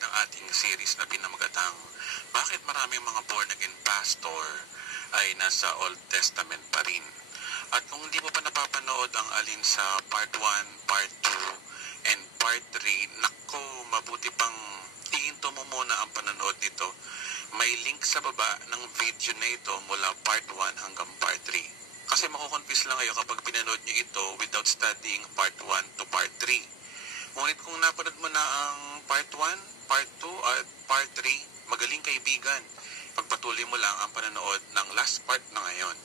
ng ating series na pinamagatang Bakit maraming mga born again pastor ay nasa Old Testament pa rin? At kung hindi mo pa napapanood ang alin sa part 1, part 2, and part 3, nako, mabuti pang ihinto mo muna ang panonood nito. May link sa baba ng video na ito mula part 1 hanggang part 3. Kasi makukonfuse lang kayo kapag pinanood nyo ito without studying part 1 to part 3. Ngunit kung napanood mo na ang part 1, part 2, at part 3, magaling kaibigan, pagpatuloy mo lang ang panonood ng last part na ngayon.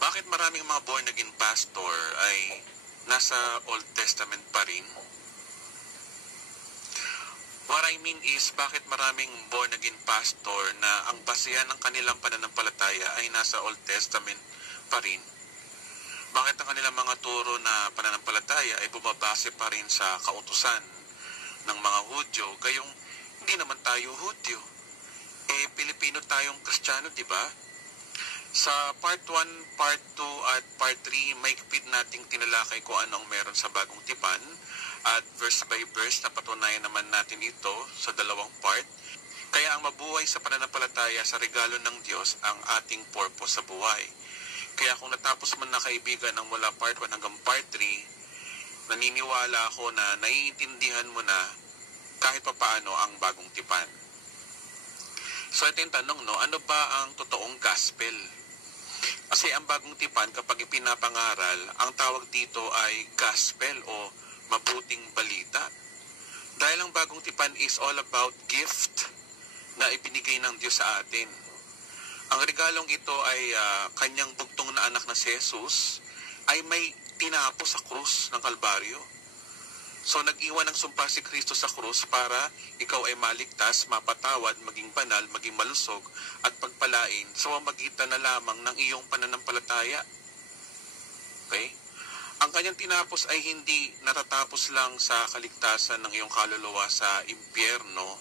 Bakit maraming mga born again pastor ay nasa Old Testament pa rin? What I mean is, bakit maraming born again pastor na ang basehan ng kanilang pananampalataya ay nasa Old Testament pa rin? Bakit ang kanilang mga turo na pananampalataya ay bumabase pa rin sa kautusan ng mga Hudyo, gayong hindi naman tayo Hudyo? Pilipino tayong Kristiyano, di ba? Sa part 1, part 2, at part 3, may kapit nating tinalakay kung anong meron sa bagong tipan. At verse by verse, napatunayan naman natin ito sa dalawang part. Kaya ang mabuhay sa pananampalataya sa regalo ng Diyos ang ating purpose sa buhay. Kaya kung natapos mo na kaibigan ng mula part 1 hanggang part 3, naniniwala ako na naiintindihan mo na kahit papaano ang bagong tipan. So ito yung tanong, no? Ano ba ang totoong gospel? Kasi ang bagong tipan, kapag ipinapangaral, ang tawag dito ay gospel o mabuting balita. Dahil ang bagong tipan is all about gift na ibinigay ng Diyos sa atin. Ang regalong ito ay kanyang bugtong na anak na si Jesus ay may tinapos sa krus ng Kalbaryo. So nag-iwan ng sumpa si Kristo sa krus para ikaw ay maligtas, mapatawad, maging banal, maging malusog at pagpalain sa pamamagitan na lamang ng iyong pananampalataya. Okay? Ang kanyang tinapos ay hindi natatapos lang sa kaligtasan ng iyong kaluluwa sa impyerno,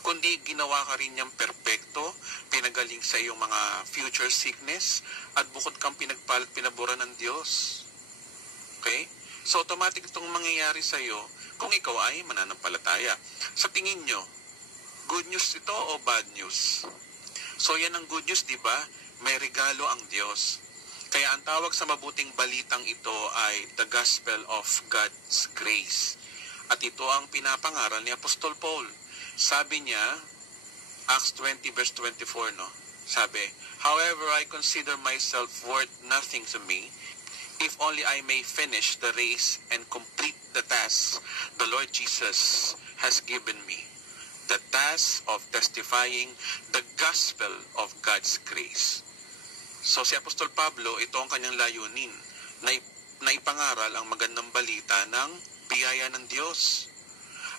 kundi ginawa ka rin niyang perpekto, pinagaling sa iyong mga future sickness, at bukod kang pinaburan ng Diyos. Okay? So automatic itong mangyayari sa iyo kung ikaw ay mananampalataya. Sa tingin nyo, good news ito o bad news? So yan ang good news, di ba? May regalo ang Diyos. Kaya ang tawag sa mabuting balitang ito ay the gospel of God's grace. At ito ang pinapangaral ni Apostol Paul. Sabi niya, Acts 20 verse 24, no? Sabi, however, I consider myself worth nothing to me, if only I may finish the race and complete the task the Lord Jesus has given me. The task of testifying the gospel of God's grace. So si Apostol Pablo, ito ang kanyang layunin, na ipangaral ang magandang balita ng biyaya ng Diyos.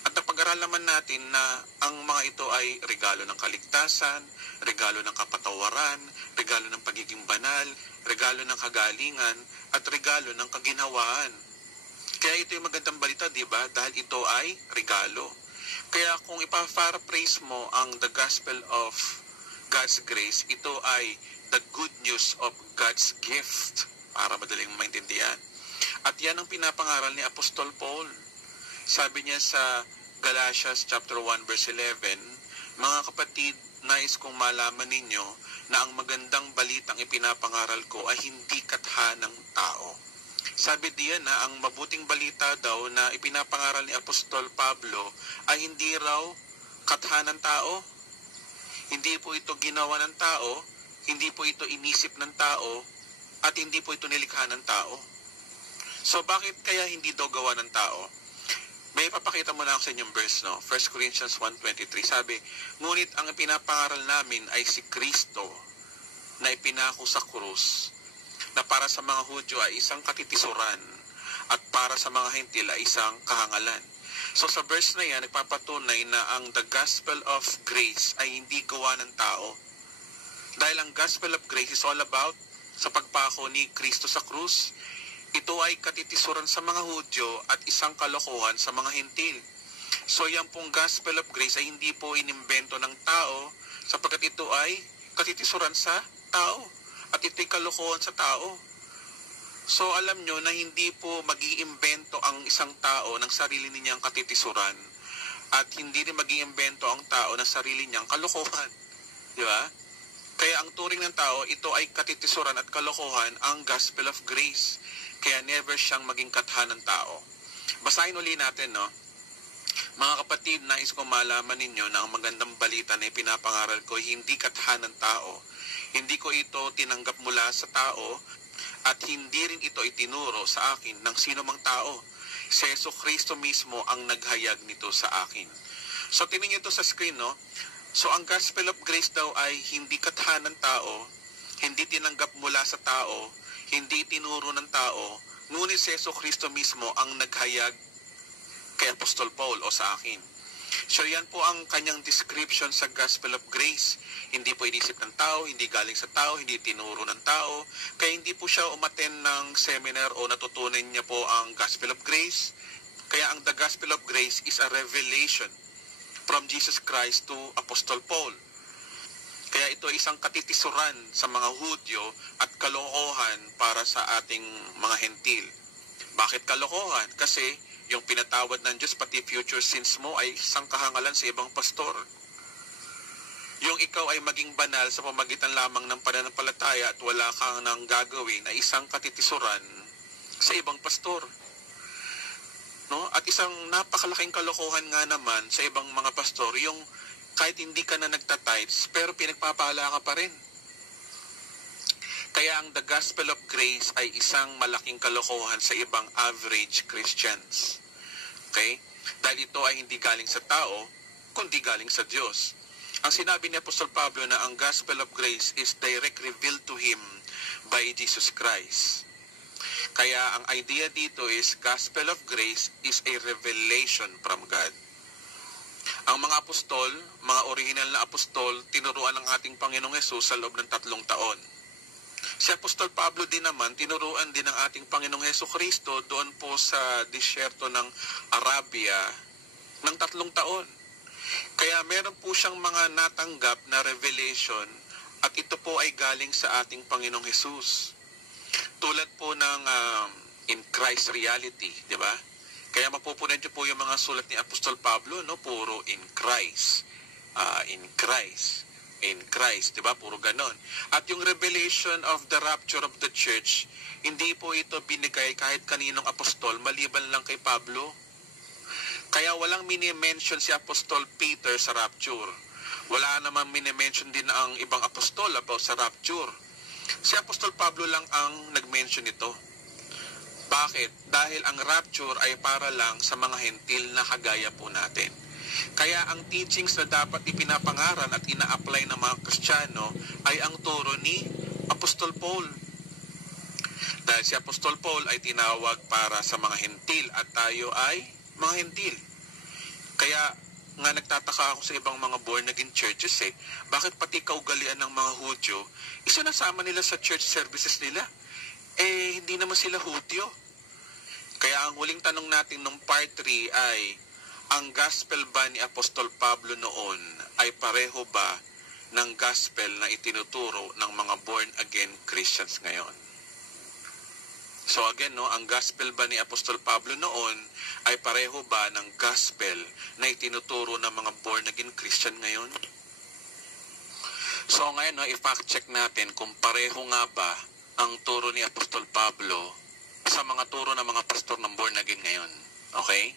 At napag-aral naman natin na ang mga ito ay regalo ng kaligtasan, regalo ng kapatawaran, regalo ng pagiging banal, regalo ng kagalingan, at regalo ng kaginhawaan. Kaya ito yung magandang balita, di ba? Dahil ito ay regalo. Kaya kung ipa-paraphrase mo ang the gospel of God's grace, ito ay the good news of God's gift, para madaling maintindihan. At yan ang pinapangaral ni Apostol Paul. Sabi niya sa Galatians chapter 1 verse 11, mga kapatid, nais kong malaman ninyo na ang magandang balitang ipinapangaral ko ay hindi katha ng tao. Sabi diyan na ang mabuting balita daw na ipinapangaral ni Apostol Pablo ay hindi raw katha ng tao. Hindi po ito ginawa ng tao, hindi po ito inisip ng tao, at hindi po ito nilikha ng tao. So bakit kaya hindi daw gawa ng tao? May papakita mo na ako sa inyong verse, no? 1 Corinthians 1:23, sabi, ngunit ang pinapangaral namin ay si Kristo na ipinako sa krus, na para sa mga Hudyo ay isang katitisuran at para sa mga Hentil ay isang kahangalan. So sa verse na yan, nagpapatunay na ang the gospel of grace ay hindi gawa ng tao. Dahil ang gospel of grace is all about sa pagpako ni Kristo sa krus. Ito ay katitisuran sa mga Hudyo at isang kalokohan sa mga Hentil. So yan pong gospel of grace ay hindi po inimbento ng tao, sapagkat ito ay katitisuran sa tao at ito'y kalokohan sa tao. So alam nyo na hindi po mag-iimbento ang isang tao ng sarili niyang katitisuran At hindi rin mag-iimbento ang tao ng sarili niyang kalokohan. Di ba? Kaya ang turing ng tao, ito ay katitisuran at kalokohan ang gospel of grace. Kaya never siyang maging kathan ng tao. Basahin uli natin, no? Mga kapatid, nais ko malaman ninyo na ang magandang balita na ipinapangaral ko hindi kathan ng tao. Hindi ko ito tinanggap mula sa tao at hindi rin ito itinuro sa akin ng sino mang tao. Si Jesucristo mismo ang naghayag nito sa akin. So, tingnan niyo ito sa screen, no? So, ang gospel of grace daw ay hindi kathan ng tao, hindi tinanggap mula sa tao, hindi tinuro ng tao, ngunit si Jesucristo mismo ang naghayag kay Apostol Paul o sa akin. So, yan po ang kanyang description sa gospel of grace. Hindi po inisip ng tao, hindi galing sa tao, hindi tinuro ng tao. Kaya hindi po siya umattend ng seminar o natutunan niya po ang gospel of grace. Kaya ang the gospel of grace is a revelation from Jesus Christ to Apostle Paul. Kaya ito ay isang katitisuran sa mga Hudyo at kalokohan para sa ating mga hentil. Bakit kalokohan? Kasi yung pinatawad ng Diyos, pati future sins mo, ay isang kahangalan sa ibang pastor. Yung ikaw ay maging banal sa pamagitan lamang ng pananampalataya at wala kang nang gagawin, ay isang katitisuran sa ibang pastor. No? At isang napakalaking kalokohan nga naman sa ibang mga pastor, yung kahit hindi ka na nagtatides, pero pinagpapala ka pa rin. Kaya ang the gospel of grace ay isang malaking kalokohan sa ibang average Christians. Okay? Dahil ito ay hindi galing sa tao, kundi galing sa Diyos. Ang sinabi ni Apostol Pablo na ang gospel of grace is direct revealed to him by Jesus Christ. Kaya ang idea dito is gospel of grace is a revelation from God. Ang mga apostol, mga original na apostol, tinuruan ng ating Panginoong Hesus sa loob ng 3 taon. Si Apostol Pablo din naman, tinuruan din ng ating Panginoong Hesukristo doon po sa disyerto ng Arabia ng 3 taon. Kaya meron po siyang mga natanggap na revelation at ito po ay galing sa ating Panginoong Hesus. Tulad po ng in Christ reality, di ba? Kaya mapupunan niyo po yung mga sulat ni Apostol Pablo, no? Puro in Christ, in Christ. In Christ, di ba? Puro ganon. At yung revelation of the rapture of the church, hindi po ito binigay kahit kaninong apostol, maliban lang kay Pablo. Kaya walang mini-mention si Apostol Peter sa rapture. Wala naman mini-mention din ang ibang apostol about sa rapture. Si Apostol Pablo lang ang nag-mention nito. Bakit? Dahil ang rapture ay para lang sa mga hentil na kagaya po natin. Kaya ang teachings na dapat ipinapangaral at ina-apply ng mga Kristiyano ay ang turo ni Apostol Paul. Dahil si Apostol Paul ay tinawag para sa mga hentil at tayo ay mga hentil. Kaya nga nagtataka ako sa ibang mga born-again churches bakit pati kaugalian ng mga Hudyo, isinasama nila sa church services nila? Hindi naman sila Hudyo. Kaya ang huling tanong natin nung part 3 ay, ang gospel ba ni Apostol Pablo noon ay pareho ba ng gospel na itinuturo ng mga born-again Christians ngayon? So again, no, ang gospel ba ni Apostol Pablo noon ay pareho ba ng gospel na itinuturo ng mga born-again Christian ngayon? So ngayon, no, i-fact check natin kung pareho nga ba ang turo ni Apostol Pablo sa mga turo ng mga pastor ng born-again ngayon. Okay?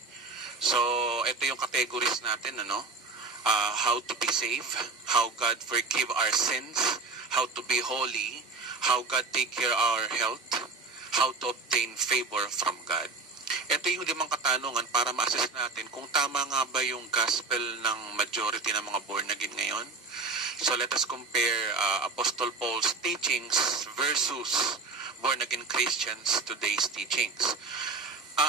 So, ito yung categories natin, ano? How to be saved, how God forgive our sins, how to be holy, how God take care of our health, how to obtain favor from God. Ito yung 5 katanungan para ma-assess natin kung tama nga ba yung gospel ng majority ng mga born-again ngayon. So, let us compare Apostle Paul's teachings versus born-again Christians today's teachings.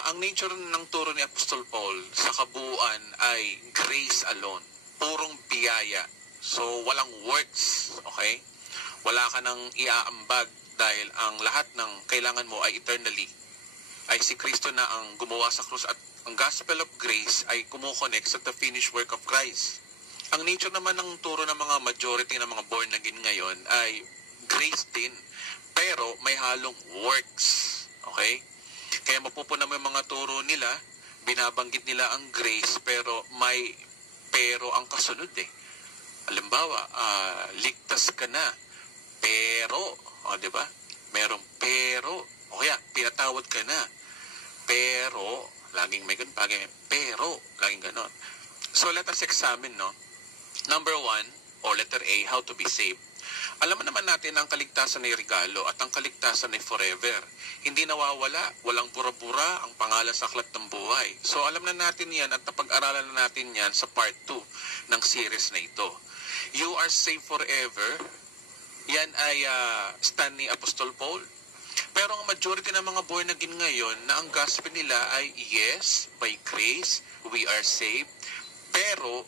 Ang nature ng turo ni Apostol Paul sa kabuuan ay grace alone. Purong biyaya. So, walang works. Okay? Wala ka nang iaambag dahil ang lahat ng kailangan mo ay eternally. Ay si Kristo na ang gumawa sa krus at ang gospel of grace ay kumukonect sa the finished work of Christ. Ang nature naman ng turo ng mga majority ng mga born again ngayon ay grace din. Pero may halong works. Okay? Kaya mapupunan mo yung mga turo nila binabanggit nila ang grace pero ang kasunod eh. Halimbawa, ligtas ka na, pero, di ba? Merong pero, o kaya, pinatawad ka na, pero, laging may ganun, pero, laging ganon. So, let us examine, no? Number 1, or letter A, how to be saved. Alam naman natin ang kaligtasan ay regalo at ang kaligtasan ay forever. Hindi nawawala, walang pura-pura ang pangalan sa aklat ng buhay. So alam na natin yan at napag-aralan na natin yan sa part 2 ng series na ito. You are saved forever. Yan ay stand ni Apostol Paul. Pero ang majority ng mga born again ngayon na ang gospel nila ay yes, by grace, we are saved. Pero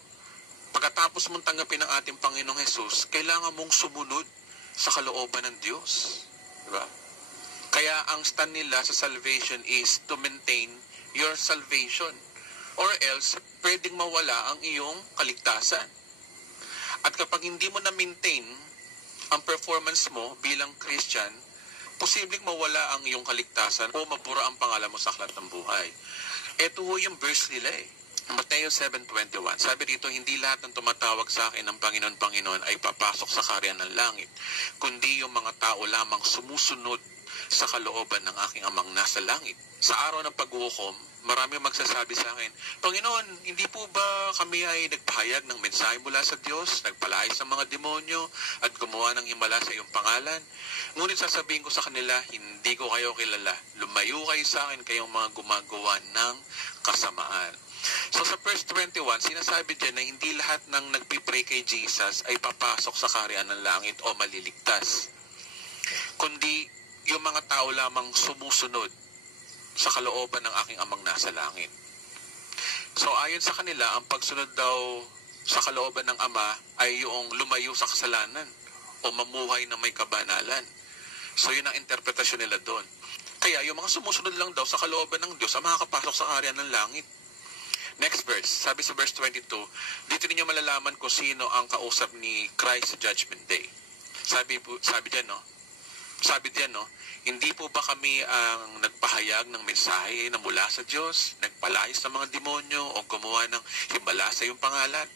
pagkatapos mong tanggapin ang ating Panginoong Jesus, kailangan mong sumunod sa kalooban ng Diyos. Diba? Kaya ang stand nila sa salvation is to maintain your salvation. Or else, pwedeng mawala ang iyong kaligtasan. At kapag hindi mo na-maintain ang performance mo bilang Christian, posibleng mawala ang iyong kaligtasan o mabura ang pangalan mo sa aklat ng buhay. Ito ho yung verse nila eh. Mateo 7:21. Sabi dito, hindi lahat ng tumatawag sa akin ng Panginoon, Panginoon ay papasok sa kaharian ng langit, kundi yung mga tao lamang sumusunod sa kalooban ng aking amang nasa langit. Sa araw ng paghuhukom, marami magsasabi sa akin, Panginoon, hindi po ba kami ay nagpahayag ng mensahe mula sa Diyos, nagpalayas ng mga demonyo, at gumawa ng himala sa iyong pangalan? Ngunit sasabihin ko sa kanila, hindi ko kayo kilala. Lumayo kayo sa akin kayong mga gumagawa ng kasamaan. So sa verse 21, sinasabi dyan na hindi lahat ng nagpipray kay Jesus ay papasok sa kaharian ng langit o maliligtas, kundi yung mga tao lamang sumusunod sa kalooban ng aking amang nasa langit. So ayon sa kanila, ang pagsunod daw sa kalooban ng Ama ay yung lumayo sa kasalanan o mamuhay na may kabanalan. So yun ang interpretasyon nila doon. Kaya yung mga sumusunod lang daw sa kalooban ng Diyos ang makakapasok sa kaharian ng langit. Next verse, sabi sa verse 22, dito ninyo malalaman kung sino ang kausap ni Christ sa Judgment Day. Sabi diyan, hindi po ba kami ang nagpahayag ng mensahe na mula sa Diyos, nagpalayas ng mga demonyo o gumawa ng himala sa iyong pangalan?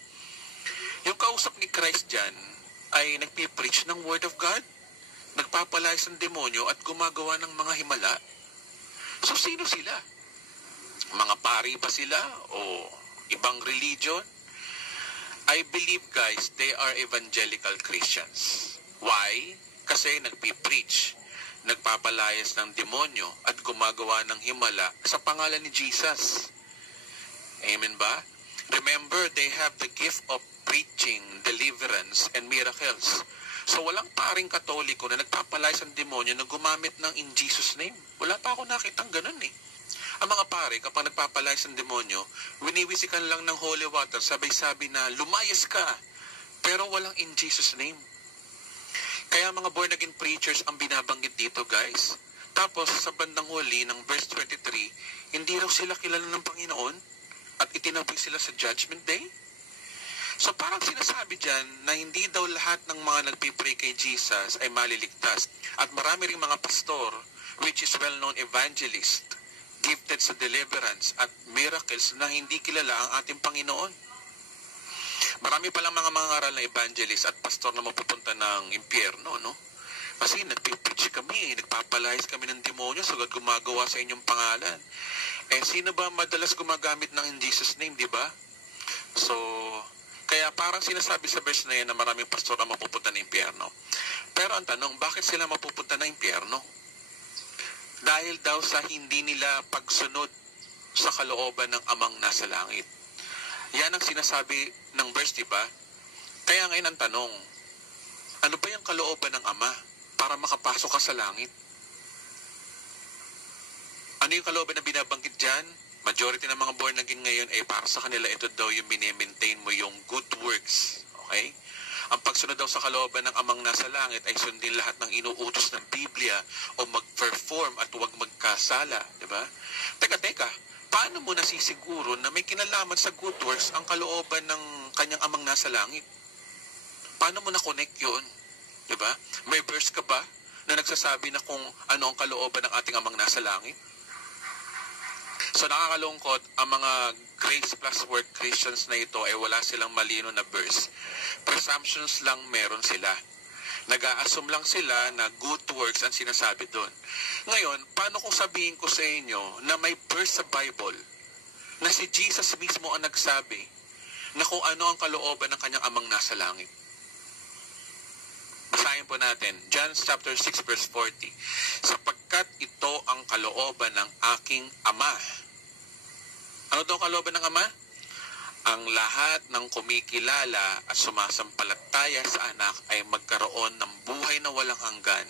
Yung kausap ni Christ diyan ay nagpipreach ng Word of God, nagpapalayas ng demonyo at gumagawa ng mga himala. So sino sila? Mga pari ba sila o ibang religion? I believe, guys, they are evangelical Christians. Why? Kasi nagpipreach, nagpapalayas ng demonyo at gumagawa ng himala sa pangalan ni Jesus. Amen ba? Remember, they have the gift of preaching, deliverance, and miracles. So walang paring Katoliko na nagpapalayas ng demonyo na gumamit ng in Jesus' name. Wala pa ako nakitang ganun eh. Ang mga pare, kapag nagpapalayas ng demonyo, winiwisikan lang ng holy water, sabay-sabi na, lumayas ka, pero walang in Jesus' name. Kaya mga born-again preachers ang binabanggit dito, guys. Tapos, sa bandang huli ng verse 23, hindi raw sila kilala ng Panginoon at itinaboy sila sa Judgment Day. So parang sinasabi dyan na hindi daw lahat ng mga nagpipray kay Jesus ay maliligtas. At marami ring mga pastor, which is well-known evangelist, gifted sa deliverance at miracles na hindi kilala ang ating Panginoon. Marami palang mga mangaral na evangelist at pastor na mapupunta ng impyerno, no? Kasi nagpipreach kami, nagpapalayas kami ng demonyo sagad gumagawa sa inyong pangalan. Sino ba madalas gumagamit ng in Jesus' name, di ba? So, kaya parang sinasabi sa verse na yan na maraming pastor ang mapupunta ng impyerno. Pero ang tanong, bakit sila mapupunta ng impyerno? Dahil daw sa hindi nila pagsunod sa kalooban ng amang nasa langit. Yan ang sinasabi ng verse, diba? Kaya ngayon ang tanong, ano ba yung kalooban ng Ama para makapasok ka sa langit? Ano yung kalooban na binabanggit dyan? Majority ng mga born again ngayon ay para sa kanila ito daw yung mini-maintain mo yung good works. Okay? Ang pagsunod daw sa kalooban ng amang nasa langit ay sundin lahat ng inuutos ng Biblia o mag-perform at huwag magkasala. Diba? Teka, paano mo nasisiguro na may kinalaman sa good works ang kalooban ng kanyang amang nasa langit? Paano mo na-connect yun? Diba? May verse ka ba na nagsasabi na kung ano ang kalooban ng ating amang nasa langit? So nakakalungkot, ang mga grace plus work Christians na ito ay wala silang malino na verse. Presumptions lang meron sila. Nag-a-assume lang sila na good works ang sinasabi doon. Ngayon, paano kung sabihin ko sa inyo na may verse sa Bible na si Jesus mismo ang nagsabi na kung ano ang kalooban ng kanyang amang nasa langit? Basahin po natin, John chapter 6 verse 40. Sapagkat ito ang kalooban ng aking Ama. Ano daw ang kalooban ng Ama? Ang lahat ng kumikilala at sumasampalataya sa anak ay magkaroon ng buhay na walang hanggan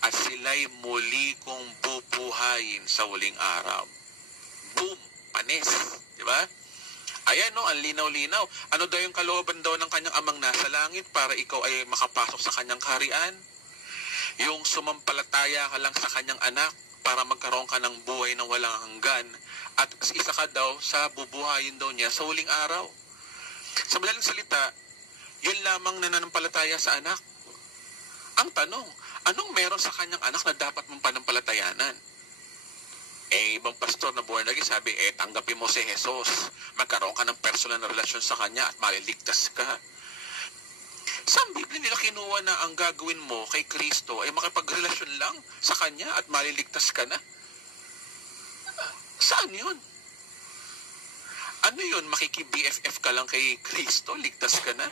at sila'y muli kong bubuhayin sa huling araw. Boom! Panis! Diba? Ayan no, ang linaw-linaw. Ano daw yung kalooban daw ng kanyang amang nasa langit para ikaw ay makapasok sa kanyang kaharian? Yung sumampalataya ka lang sa kanyang anak para magkaroon ka ng buhay na walang hanggan at isa ka daw sa bubuhayin daw niya sa huling araw. Sa madaling salita, yun lamang nananampalataya sa anak. Ang tanong, anong meron sa kanyang anak na dapat mong panampalatayanan? Ibang pastor na born again sabi, tanggapin mo si Jesus. Magkaroon ka ng personal na relasyon sa kanya at maliligtas ka. Sa Biblia nila kinuha na ang gagawin mo kay Kristo ay makipagrelasyon lang sa kanya at maliligtas ka na. Saan yun? Ano yun? Makiki-BFF ka lang kay Kristo, ligtas ka na?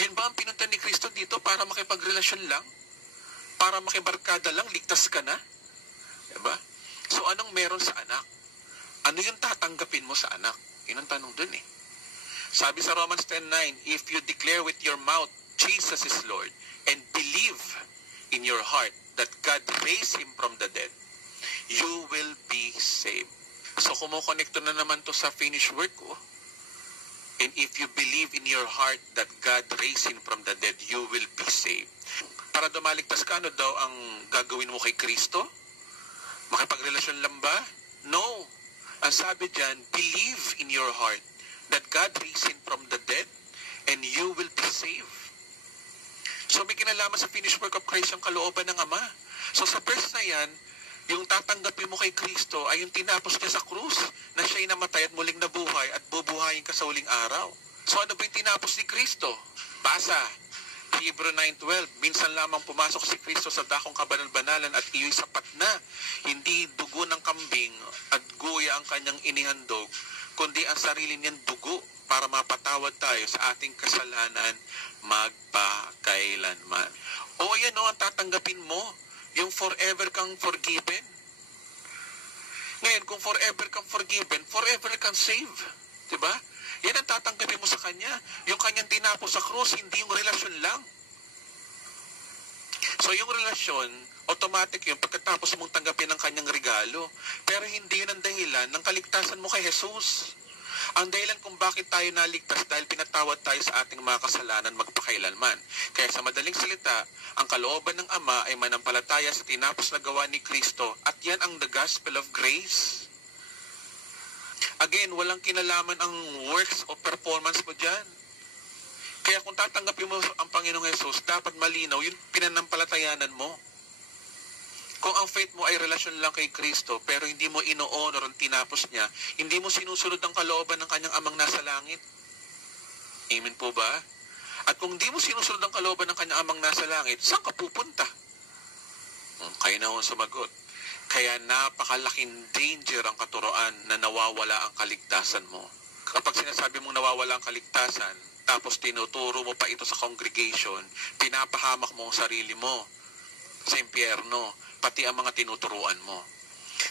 Yun ba ang pinunta ni Kristo dito para makipagrelasyon lang? Para makibarkada lang, ligtas ka na? Diba? So anong meron sa anak? Ano yung tatanggapin mo sa anak? Yun ang tanong dun eh. Sabi sa Romans 10:9, if you declare with your mouth, Jesus is Lord, and believe in your heart that God raised Him from the dead, you will be saved. So kumukonekto na naman to sa finished work ko. And if you believe in your heart that God raised Him from the dead, you will be saved. Para dumaligtas ka, ano daw ang gagawin mo kay Kristo? Makipagrelasyon lang ba? No. Ang sabi dyan, believe in your heart that God raised Him from the dead and you will be saved. So may kinalaman sa finished work of Christ ang kalooban ng Ama. So sa verse na yan, yung tatanggapin mo kay Kristo ay yung tinapos niya sa krus na siya'y namatay at muling nabuhay at bubuhayin ka sa huling araw. So ano ba yung tinapos ni Kristo? Basa. Hebrew 9:12, minsan lamang pumasok si Kristo sa dakong kabanal-banalan at iyo'y sapat na. Hindi dugo ng kambing at guya ang kanyang inihandog, kundi ang sarili niyang dugo para mapatawad tayo sa ating kasalanan magpakailanman. O yan o, ang tatanggapin mo, yung forever kang forgiven. Ngayon, kung forever kang forgiven, forever kang saved. Diba? Yan ang tatanggapin mo sa Kanya. Yung Kanyang tinapos sa krus, hindi yung relasyon lang. So yung relasyon, automatic yun pagkatapos mong tanggapin ang Kanyang regalo. Pero hindi yun ang dahilan ng kaligtasan mo kay Jesus. Ang dahilan kung bakit tayo naligtas dahil pinatawad tayo sa ating mga kasalanan magpakailanman. Kaya sa madaling salita, ang kalooban ng Ama ay manampalataya sa tinapos na gawa ni Kristo at yan ang the gospel of grace. Again, walang kinalaman ang works o performance mo dyan. Kaya kung tatanggapin mo ang Panginoong Jesus, dapat malinaw yung pinanampalatayanan mo. Kung ang faith mo ay relasyon lang kay Kristo, pero hindi mo ino-honor ang tinapos niya, hindi mo sinusunod ang kalooban ng kanyang amang nasa langit. Amen po ba? At kung hindi mo sinusunod ang kalooban ng kanyang amang nasa langit, saan ka pupunta? Kayo na akong sumagot. Kaya napakalaking danger ang katuroan na nawawala ang kaligtasan mo. Kapag sinasabi mong nawawala ang kaligtasan, tapos tinuturo mo pa ito sa congregation, pinapahamak mo ang sarili mo sa impyerno, pati ang mga tinuturuan mo.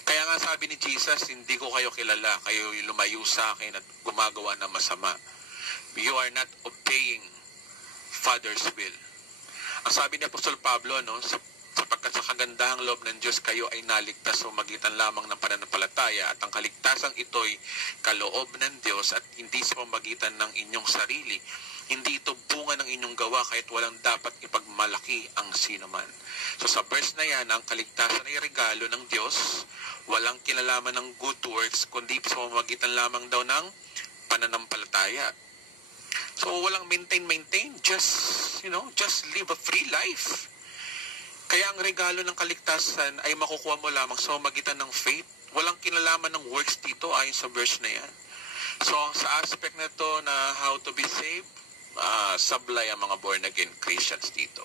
Kaya nga sabi ni Jesus, hindi ko kayo kilala, kayo lumayo sa akin at gumagawa ng masama. You are not obeying Father's will. Ang sabi ni Apostol Pablo, sapagkat sa kagandahang loob ng Diyos kayo ay naligtas sa magitan lamang ng pananampalataya at ang kaligtasang ito'y kaloob ng Diyos at hindi sa pamagitan ng inyong sarili. Hindi ito bunga ng inyong gawa kahit walang dapat ipagmalaki ang sinuman. So sa verse na yan, ang kaligtasan ay regalo ng Diyos, walang kinalaman ng good works, kundi sa pamamagitan lamang daw ng pananampalataya. So walang maintain, just live a free life. Kaya ang regalo ng kaligtasan ay makukuha mo lamang sa pamamagitan ng faith. Walang kinalaman ng works dito ayon sa verse na yan. So, sa aspect na to na how to be saved, sablay ang mga born-again Christians dito.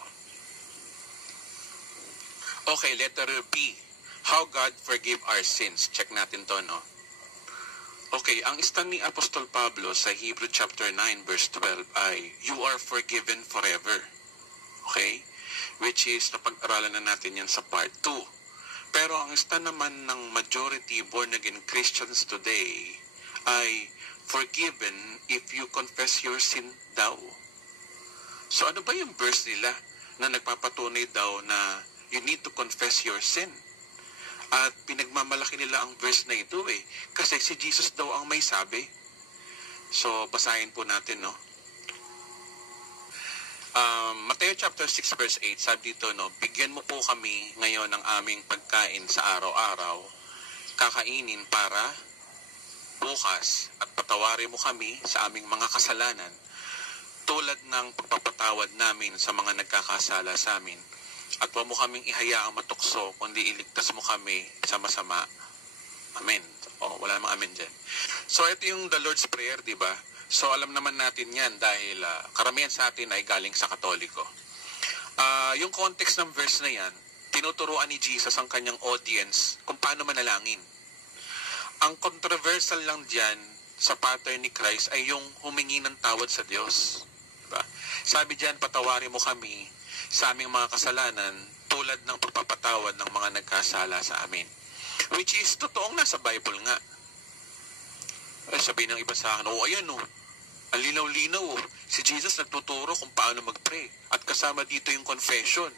Okay, letter B. How God forgive our sins. Check natin to, no? Okay, ang stand ni Apostol Pablo sa Hebrew chapter 9 verse 12 ay, you are forgiven forever. Okay? Which is, napag-aralan na natin yan sa part 2. Pero ang stand naman ng majority born-again Christians today ay, forgiven if you confess your sin daw. So ano ba yung verse nila na nagpapatunay daw na you need to confess your sin? At pinagmamalaki nila ang verse na ito kasi si Jesus daw ang may sabi. So basahin po natin, no? Matthew chapter 6 verse 8, sabi dito, no, bigyan mo po kami ngayon ng aming pagkain sa araw-araw, kakainin para bukas, at patawarin mo kami sa aming mga kasalanan tulad ng pagpapatawad namin sa mga nagkakasala sa amin. At huwag mo kaming ihayaang matukso, kundi iligtas mo kami sa masama. Amen. Wala namang amen dyan. So ito yung the Lord's Prayer, di ba? So alam naman natin yan dahil karamihan sa atin ay galing sa Katoliko. Yung context ng verse na yan, tinuturuan ni Jesus ang kanyang audience kung paano manalangin. Ang controversial lang dyan sa pattern ni Christ ay yung humingi ng tawad sa Diyos. Diba? Sabi dyan, patawarin mo kami sa aming mga kasalanan tulad ng pagpapatawad ng mga nagkasala sa amin. Which is, totoong nasa Bible nga. Sabihin ng iba sa akin, ayan ang linaw-linaw si Jesus nagtuturo kung paano mag-pray. At kasama dito yung confession.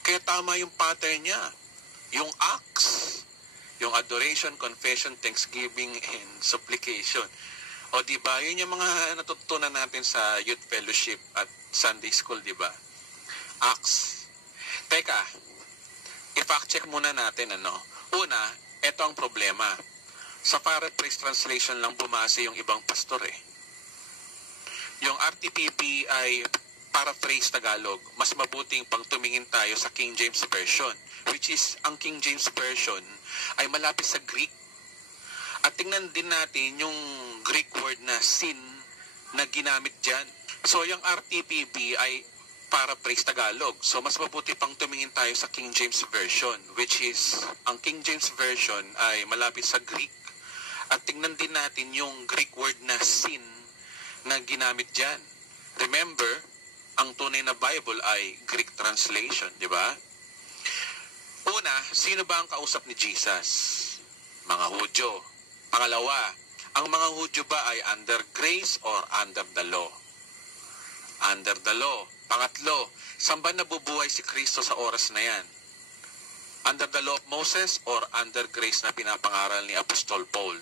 Kaya tama yung pattern niya. Yung acts. Yung adoration, confession, thanksgiving, and supplication. O diba, yun yung mga natutunan natin sa youth fellowship at Sunday school, diba? Acts. Teka, i-fact check muna natin, ano? Una, ito ang problema. Sa paraphrase translation lang bumase yung ibang pastor Yung RTPP ay paraphrase Tagalog. Mas mabuting pang tumingin tayo sa King James Version. Which is, ang King James Version ay malapit sa Greek. At tingnan din natin yung Greek word na sin na ginamit dyan. So, yung RTPP ay paraphrase Tagalog. So, mas mabuti pang tumingin tayo sa King James Version, which is, ang King James Version ay malapit sa Greek. At tingnan din natin yung Greek word na sin na ginamit dyan. Remember, ang tunay na Bible ay Greek translation, di ba? Una, sino ba ang kausap ni Jesus? Mga Hudyo. Pangalawa, ang mga Hudyo ba ay under grace or under the law? Under the law. Pangatlo, saan ba nabubuhay si Kristo sa oras na yan? Under the law of Moses or under grace na pinapangaral ni Apostol Paul?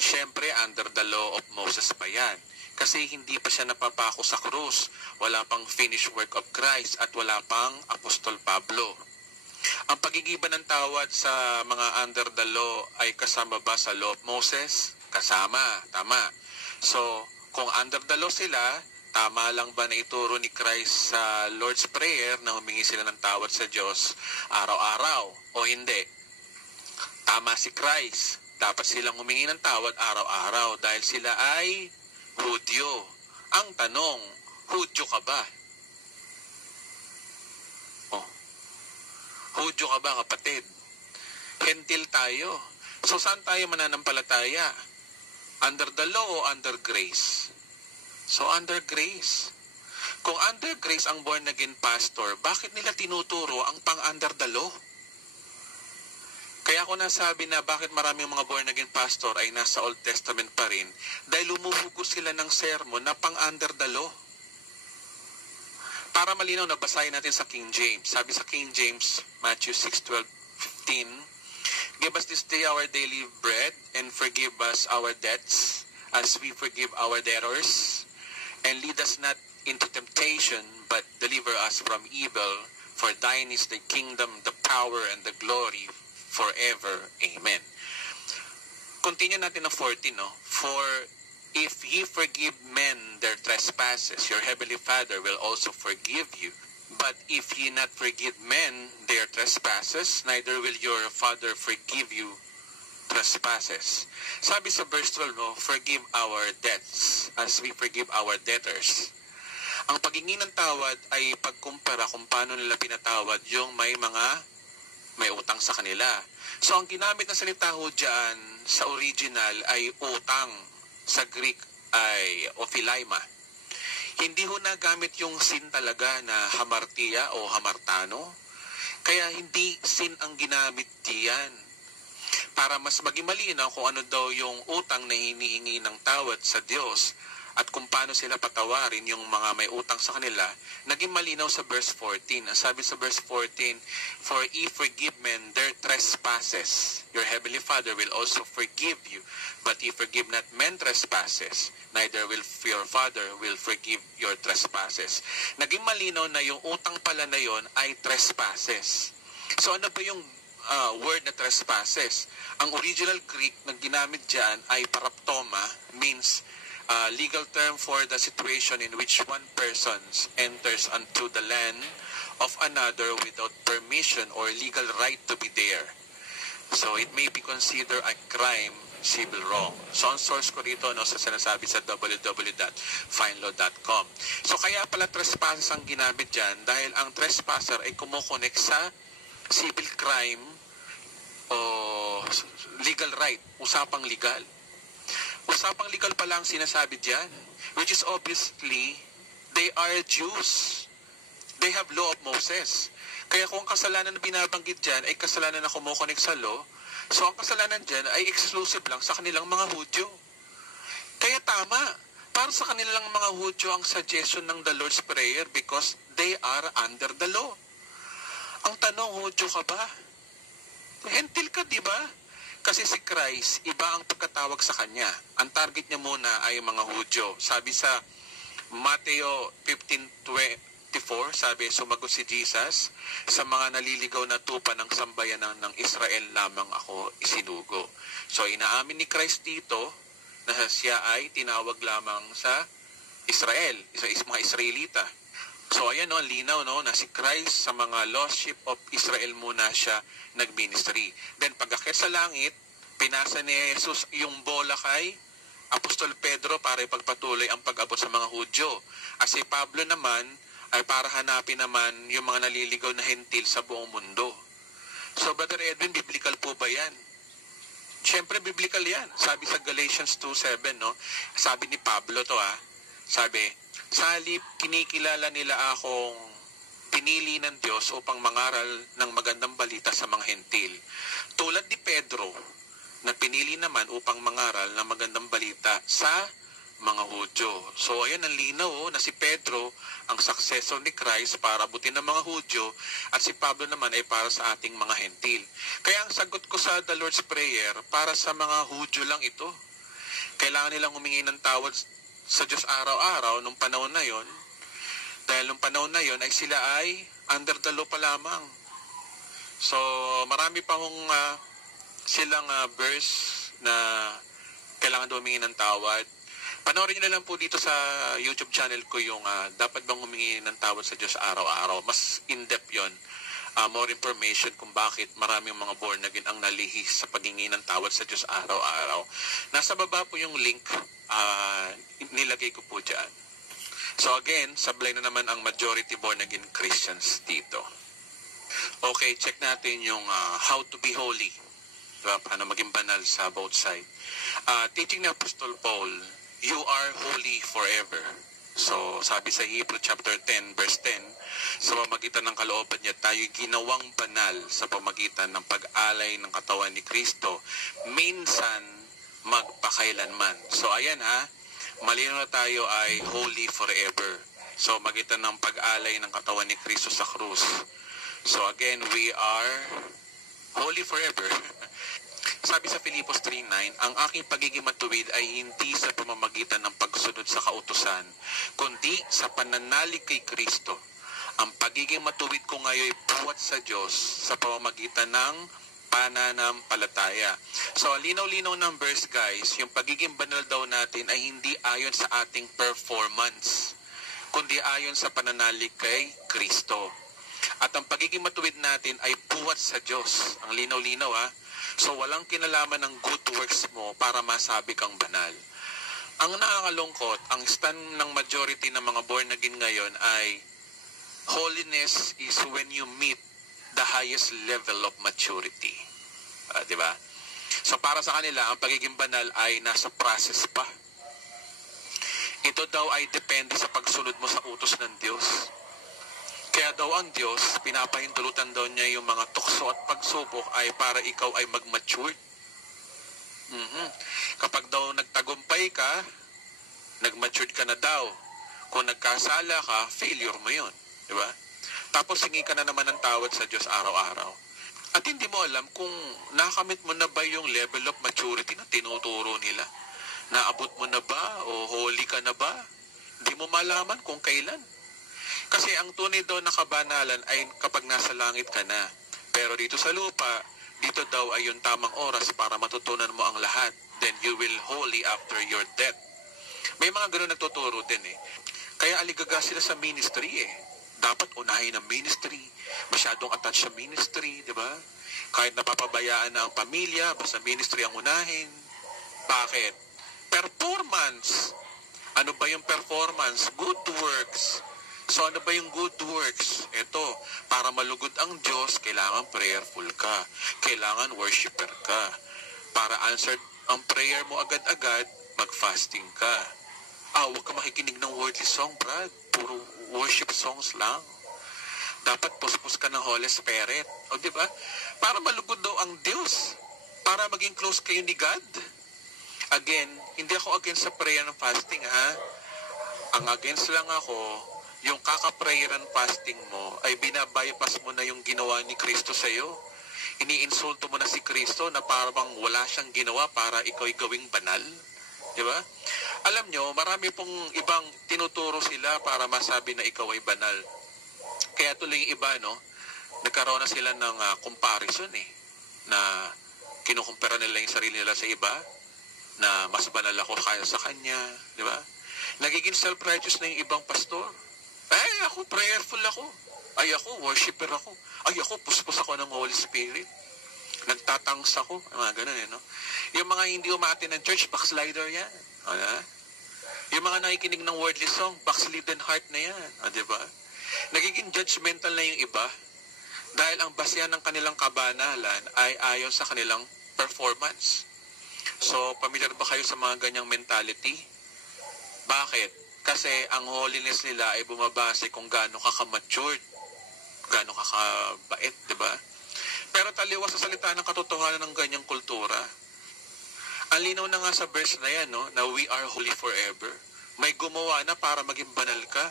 Siyempre, under the law of Moses pa yan. Kasi hindi pa siya napapako sa krus. Wala pang finished work of Christ at wala pang Apostol Pablo. Ang pagigiba ng tawad sa mga under the law ay kasama ba sa law of Moses? Kasama, tama. So, kung under the law sila, tama lang ba na ituro ni Christ sa Lord's Prayer na humingi sila ng tawad sa Diyos araw-araw o hindi? Tama si Christ. Dapat silang humingi ng tawad araw-araw dahil sila ay Hudyo. Ang tanong, Hudyo ka ba? Hudyo ka ba, kapatid? Hentil tayo. So, saan tayo mananampalataya? Under the law o under grace? So, under grace. Kung under grace ang born-again pastor, bakit nila tinuturo ang pang-under the law? Kaya ako nasabi na bakit maraming mga born-again pastor ay nasa Old Testament pa rin dahil lumuhugos sila ng sermon na pang-under the law. Para malinaw, nabasahin natin sa King James. Sabi sa King James, Matthew 6:12-15, give us this day our daily bread and forgive us our debts as we forgive our debtors. And lead us not into temptation, but deliver us from evil. For thine is the kingdom, the power, and the glory forever. Amen. Continue natin na 14, no? For if ye forgive men their trespasses, your heavenly Father will also forgive you. But if ye not forgive men their trespasses, neither will your Father forgive you trespasses. Sabi sa verse 12, no, forgive our debts as we forgive our debtors. Ang paghingi ng tawad ay pagkumpara kung paano nila pinatawad yung may utang sa kanila. So ang ginamit na salita ho dyan sa original ay utang. Sa Greek ay ophilaima. Hindi ho nagamit yung sin talaga na hamartia o hamartano. Kaya hindi sin ang ginamit diyan. Para mas maging malinaw kung ano daw yung utang na hinihingi ng tawad sa Diyos at kung paano sila patawarin yung mga may utang sa kanila, naging malinaw sa verse 14. Ang sabi sa verse 14, for if forgive men their trespasses, your heavenly Father will also forgive you. But if forgive not men trespasses, neither will your Father will forgive your trespasses. Naging malinaw na yung utang pala na yon ay trespasses. So ano ba yung word na trespasses? Ang original Greek na ginamit dyan ay paraptoma, means legal term for the situation in which one person enters onto the land of another without permission or legal right to be there. So it may be considered a crime, civil wrong. So ang source ko rito sa sinasabi sa www.finelaw.com. So kaya pala trespasses ang ginamit dyan dahil ang trespasser ay kumukonek sa civil crime o legal right, usapang legal. Usapang legal pa lang sinasabi diyan, which is obviously, they are Jews. They have law of Moses. Kaya kung kasalanan na binabanggit diyan ay kasalanan na kumukonek sa law, so ang kasalanan diyan ay exclusive lang sa kanilang mga Hudyo. Kaya tama, para sa kanilang mga Hudyo ang suggestion ng the Lord's Prayer because they are under the law. Ang tanong, Hudyo ka ba? Hentil ka, di ba? Kasi si Christ, iba ang pagkatawag sa kanya. Ang target niya muna ay mga Hudyo. Sabi sa Mateo 15:24, sabi, sumagot si Jesus, sa mga naliligaw na tupa ng sambayanan ng Israel lamang ako isinugo. So inaamin ni Christ dito na siya ay tinawag lamang sa Israel, sa mga Israelita. So ayan linaw na si Christ sa mga lost sheep of Israel muna siya nagministry. Then pag-akyat sa langit, pinasa ni Jesus yung bola kay Apostol Pedro para ipagpatuloy ang pag-abot sa mga Hudyo. At si Pablo naman ay para hanapin naman yung mga naliligaw na hentil sa buong mundo. So Brother Edwin, biblical po ba yan? Siyempre biblical yan. Sabi sa Galatians 2:7, sabi ni Pablo sabi, sa halip kinikilala nila akong pinili ng Diyos upang mangaral ng magandang balita sa mga hentil. Tulad ni Pedro, na pinili naman upang mangaral ng magandang balita sa mga Hudyo. So ayan ang linaw na si Pedro ang successor ni Christ para abutin ng mga Hudyo at si Pablo naman ay para sa ating mga hentil. Kaya ang sagot ko sa the Lord's Prayer, para sa mga Hudyo lang ito. Kailangan nilang humingi ng tawad sa Diyos araw-araw nung panahon na yon. Dahil nung panahon na yon ay sila ay under the law pa lamang. So marami pa hong silang verse na kailangan daw humingi ng tawad. Panoorin nyo na lang po dito sa YouTube channel ko yung dapat bang humingi ng tawad sa Diyos araw-araw. Mas in-depth yun. More information kung bakit maraming mga born again ang nalihis sa paghingi ng tawad sa Diyos araw-araw. Nasa baba po yung link, nilagay ko po dyan. So again, sablay na naman ang majority born again Christians dito. Okay, check natin yung how to be holy. Diba? Paano maging banal sa both side. Teaching ni Apostol Paul, you are holy forever. So, sabi sa Hebrew chapter 10, verse 10, sa pamagitan ng kalooban niya, tayo ginawang banal sa pamagitan ng pag-alay ng katawan ni Kristo, minsan magpakailanman. So, ayan malinaw na tayo ay holy forever. So, magitan ng pag-alay ng katawan ni Kristo sa krus. So, again, we are holy forever. Sabi sa Filipos 3:9, ang aking pagiging matuwid ay hindi sa pamamagitan ng pagsunod sa kautusan, kundi sa pananalig kay Kristo. Ang pagiging matuwid ko ngayon ay buwat sa Diyos sa pamamagitan ng pananampalataya. So, linaw-linaw ng verse guys, yung pagiging banal daw natin ay hindi ayon sa ating performance, kundi ayon sa pananalig kay Kristo. At ang pagiging matuwid natin ay buwat sa Diyos. Ang linaw-linaw So walang kinalaman ng good works mo para masabi kang banal. Ang nakakalungkot, ang stand ng majority ng mga born again ngayon ay holiness is when you meet the highest level of maturity. Di ba? So para sa kanila, ang pagiging banal ay nasa process pa. Ito daw ay depende sa pagsunod mo sa utos ng Diyos. Kaya daw ang Diyos, pinapahintulutan daw niya yung mga tukso at pagsubok ay para ikaw ay mag-mature. Kapag daw nagtagumpay ka, nag-matured ka na daw. Kung nagkasala ka, failure mo yun. Di ba? Tapos hingi ka na naman ng tawad sa Diyos araw-araw. At hindi mo alam kung nakamit mo na ba yung level of maturity na tinuturo nila. Naabot mo na ba? O holy ka na ba? Hindi mo malaman kung kailan. Kasi ang tunay daw na kabanalan ay kapag nasa langit ka na. Pero dito sa lupa, dito daw ay yung tamang oras para matutunan mo ang lahat. Then you will holy after your death. May mga gano'n nagtuturo din eh. Kaya aligaga sila sa ministry eh. Dapat unahin ang ministry. Masyadong attached sa ministry, di ba? Kahit napapabayaan na ang pamilya, basta ministry ang unahin. Bakit? Performance. Ano ba yung performance? Good works. So ano ba yung good works? Ito, para malugod ang Diyos, kailangan prayerful ka. Kailangan worshiper ka. Para answered ang prayer mo agad-agad, mag-fasting ka. Huwag ka makikinig ng worldly song, Brad. Puro worship songs lang. Dapat puspos ka ng Holy Spirit. O diba? Para malugod daw ang Diyos. Para maging close kayo ni God. Again, hindi ako against sa prayer and fasting, ha? Ang against lang ako, yung kaka-prayer and fasting mo, ay binabypass mo na yung ginawa ni Kristo sa'yo. Iniinsulto mo na si Kristo na parang wala siyang ginawa para ikaw'y gawing banal. Diba? Alam nyo, marami pong ibang tinuturo sila para masabi na ikaw ay banal. Kaya tuloy yung iba, no? Nagkaroon na sila ng comparison eh. Na kinukumpara nila yung sarili nila sa iba. Na mas banal ako kaya sa kanya. Diba? Nagiging self-righteous na yung ibang pastor. Ay, ako, prayerful ako. Ay, ako, worshiper ako. Ay, ako, puspos ako ng Holy Spirit. Nagtatangs ako. Mga ganun eh, no? Yung mga hindi umaatin ng church, backslider yan. Yung mga nakikinig ng worldly song, backslidden heart na yan. Diba? Nagiging judgmental na yung iba dahil ang basehan ng kanilang kabanalan ay ayon sa kanilang performance. So, familiar ba kayo sa mga ganyang mentality? Bakit? Kasi ang holiness nila ay bumabase kung gaano ka ka-matured, gaano ka kabait, diba? Pero taliwas sa salita ng katotohanan ng ganyang kultura. Ang linaw na nga sa verse na yan, no, na we are holy forever. May gumawa na para maging banal ka.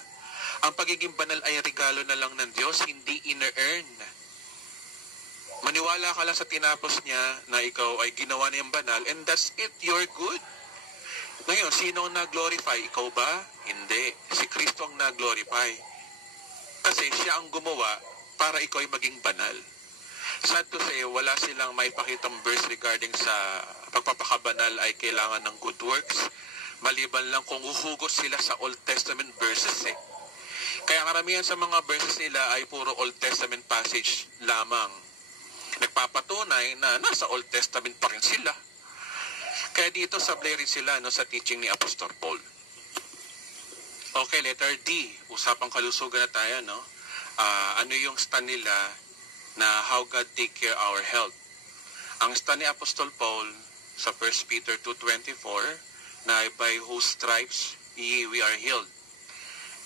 Ang pagiging banal ay regalo na lang ng Diyos, hindi ina-earn. Maniwala ka lang sa tinapos niya na ikaw ay ginawa niyang banal and that's it, you're good. Ngayon, sino ang nag-glorify? Ikaw ba? Hindi. Si Kristo ang nag-glorify. Kasi siya ang gumawa para ikaw ay maging banal. Sad to say, wala silang maipakitang verse regarding sa pagpapakabanal ay kailangan ng good works. Maliban lang kung uhugot sila sa Old Testament verses eh. Kaya karamihan sa mga verses nila ay puro Old Testament passage lamang. Nagpapatunay na nasa Old Testament pa rin sila. Kaya dito sablay rin sila no, sa teaching ni Apostol Paul. Okay, letter D. Usapang kalusugan na tayo, no? Ano yung stand nila na how God take care our health? Ang stand ni Apostol Paul sa 1 Peter 2:24 na by whose stripes we are healed.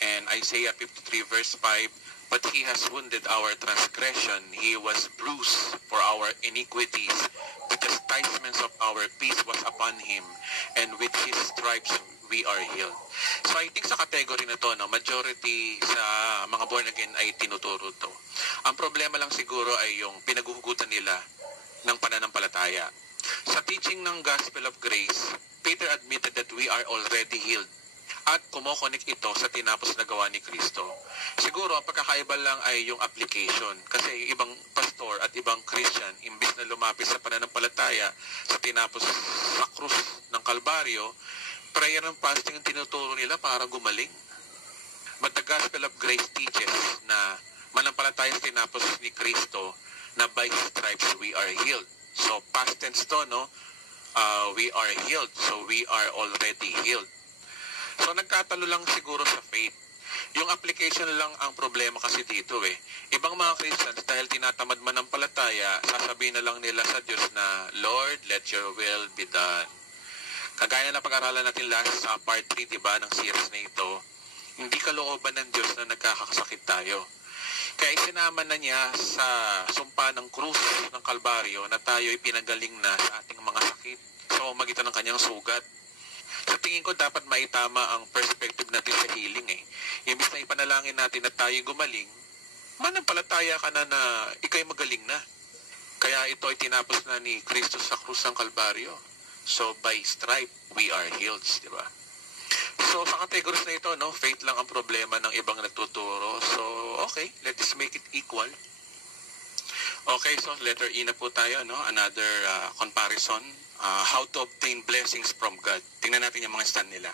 And Isaiah 53 verse 5, but he has wounded our transgression, he was bruised for our iniquities. The chastisement of our peace was upon him, and with his stripes we are healed. So I think sa category na to, no, majority sa mga born again ay tinuturo to. Ang problema lang siguro ay yung pinaguhugutan nila ng pananampalataya. Sa teaching ng Gospel of Grace, Peter admitted that we are already healed at kumokonik ito sa tinapos na gawa ni Kristo. Siguro ang pagkakaiba lang ay yung application. Kasi yung ibang pastor at ibang Christian, imbis na lumapit sa pananampalataya sa tinapos sa krus ng Kalbaryo, prayer and fasting ang tinuturo nila para gumaling. But the Gospel of Grace teaches na manampalataya sa tinapos ni Kristo na by His stripes we are healed. So, past tense to, no? We are healed. So, we are already healed. So, nagkatalo lang siguro sa faith. Yung application lang ang problema kasi dito eh. Ibang mga Christians, dahil tinatamad manampalataya, sasabihin na lang nila sa Diyos na, Lord, let your will be done. Kagaya na pag-aralan natin last sa part 3, diba, ng series na ito, hindi kalooban ng Diyos na nagkakasakit tayo. Kaya isinama na niya sa sumpa ng krus ng Kalbaryo na tayo ay pinagaling na sa ating mga sakit sa magitan ng kanyang sugat. Sa tingin ko dapat maitama ang perspective natin sa healing eh. Imbis na ipanalangin natin na tayo gumaling, manampalataya ka na na ikay magaling na. Kaya ito ay tinapos na ni Kristo sa krus ng Kalbaryo. So by stripe, we are healed, di ba? So, sa categories na ito, no, faith lang ang problema ng ibang nagtuturo. So, okay, let's make it equal. Okay, so letter E na po tayo, no? Another comparison. How to obtain blessings from God. Tingnan natin yung mga stand nila.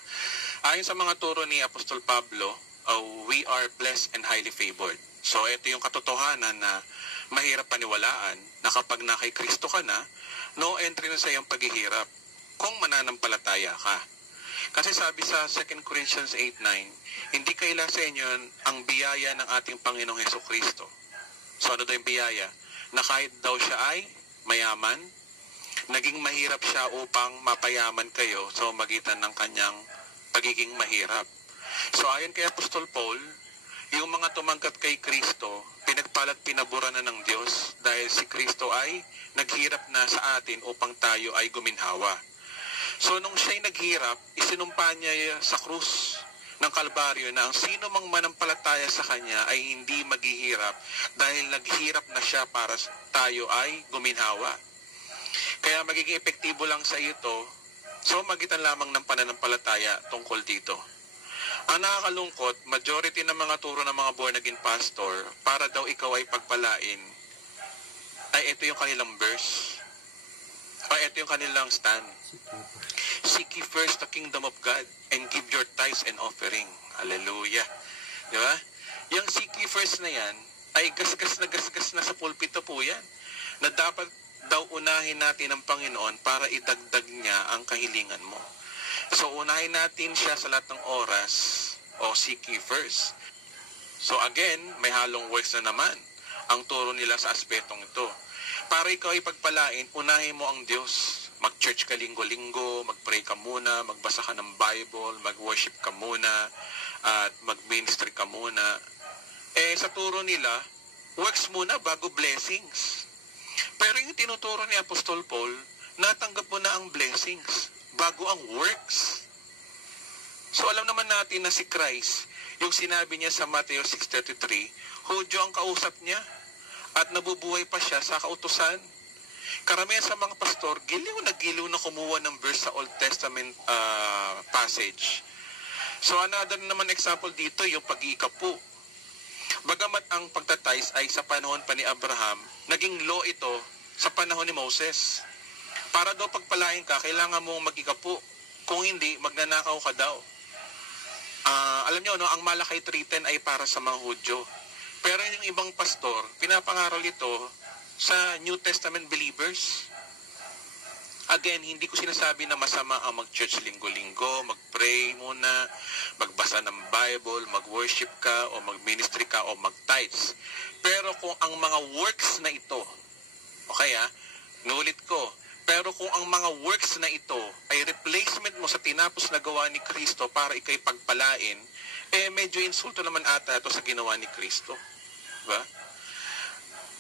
Ayon sa mga turo ni Apostol Pablo, we are blessed and highly favored. So, ito yung katotohanan na mahirap paniwalaan na kapag na kay Kristo ka na, no entry na sa iyong paghihirap kung mananampalataya ka. Kasi sabi sa 2 Corinthians 8:9, hindi kaila sa inyo ang biyaya ng ating Panginoong Hesukristo. So ano daw yung biyaya? Na kahit daw siya ay mayaman, naging mahirap siya upang mapayaman kayo sa magitan ng kanyang pagiging mahirap. So ayon kay Apostol Paul, yung mga tumanggap kay Kristo, pinagpalat pinabura na ng Diyos dahil si Kristo ay naghirap na sa atin upang tayo ay guminhawa. So nung siya'y naghirap, isinumpa niya sa krus ng Kalbaryo na ang sino mang manampalataya sa kanya ay hindi maghihirap dahil naghirap na siya para tayo ay guminhawa. Kaya magiging epektibo lang sa ito, so magitan lamang ng pananampalataya tungkol dito. Ang nakakalungkot, majority ng mga turo ng mga born again pastor, para daw ikaw ay pagpalain, ay ito yung kanilang verse. Ito yung kanilang stand. Seek ye first the kingdom of God and give your tithes and offering. Hallelujah. Di ba? Yung seek ye first na yan, ay gasgas na sa pulpito po yan. Na dapat daw unahin natin ang Panginoon para idagdag niya ang kahilingan mo. So unahin natin siya sa lahat ng oras o seek ye first. So again, may halong works na naman ang turo nila sa aspetong ito. Para ikaw ay pagpalain, unahin mo ang Diyos. Mag-church ka linggo-linggo, mag-pray ka muna, magbasa ka ng Bible, mag-worship ka muna, at mag-ministry ka muna. Sa turo nila, works muna bago blessings. Pero yung tinuturo ni Apostol Paul, natanggap mo na ang blessings bago ang works. So alam naman natin na si Christ, yung sinabi niya sa Matthew 6:33, Hudyo ang kausap niya at nabubuhay pa siya sa kautusan. Karamihan sa mga pastor, giliw na kumuha ng verse sa Old Testament passage. So another naman example dito, yung pag-iikapu. Bagamat ang pagtatice ay sa panahon pa ni Abraham, naging law ito sa panahon ni Moses. Para daw pagpalain ka, kailangan mong mag-ikapu. Kung hindi, magnanakaw ka daw. Alam nyo, no, ang Malakay 3:10 ay para sa mga Hudyo. Pero yung ibang pastor, pinapangaral ito sa New Testament believers. Again, hindi ko sinasabi na masama ang mag-church linggo-linggo, mag-pray muna, magbasa ng Bible, mag-worship ka, o mag-ministry ka, o mag-tithes. Pero kung ang mga works na ito, okay nulit ko, pero kung ang mga works na ito ay replacement mo sa tinapos na gawa ni Kristo para ikay pagpalain, medyo insulto naman ata ito sa ginawa ni Kristo. Diba?